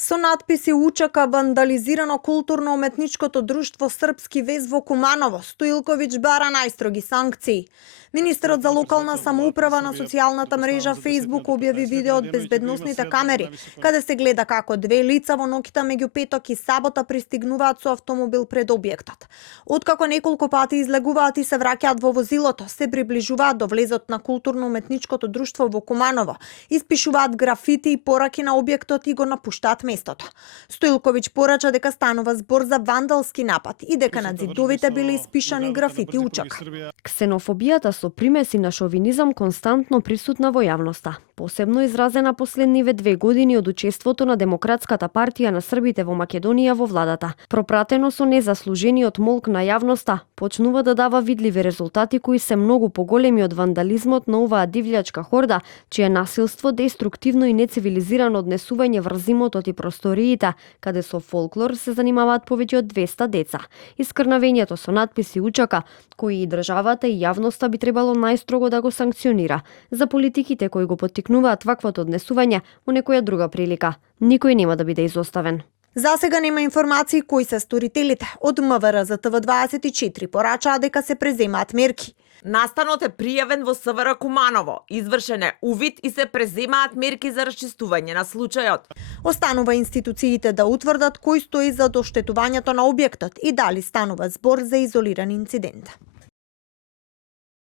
Со надписи учака вандализирано културно-уметничкото друштво Српски вез во Куманово, Стоилковиќ бара најстроги санкции. Министерот за локална самоуправа на социјалната мрежа Facebook објави видео од безбедносните камери, каде се гледа како две лица во ноќта меѓу петок и сабота пристигнуваат со автомобил пред објектот. Откако неколку пати излегуваат и се враќаат во возилото, се приближуваат до влезот на културно-уметничкото друштво во Куманово, испишуваат графити и пораки на објектот и го напуштаат местото. Стоилковиќ порача дека станува збор за вандалски напад и дека на ѕидовите биле испишани графити учак. Ксенофобијата со примеси на шовинизам константно присутна во јавноста, посебно изразена последниве 2 години од учеството на Демократската партија на србите во Македонија во владата. Пропратено со незаслужениот молк на јавноста, почнува да дава видливи резултати кои се многу поголеми од вандализмот на оваа дивљачка хорда, чие насилство, деструктивно и нецивилизирано однесување врз имотот и просториите, каде со фолклор се занимаваат повеќе од 200 деца. Искрнавењето со надписи учака, кои и државата и јавноста би требало најстрого да го санкционира. За политиките кои го поттикнуваат ваквото однесување во некоја друга прилика, никој нема да биде изоставен. За сега нема информации кои се сторителите. Од МВР за ТВ24 порачаа дека се преземаат мерки. Настанот е пријавен во СВР Куманово, извршен е увид и се преземаат мерки за расчистување на случајот. Останува институциите да утврдат кој стои за доштетувањето на објектот и дали станува збор за изолиран инцидент.